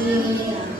Hallelujah.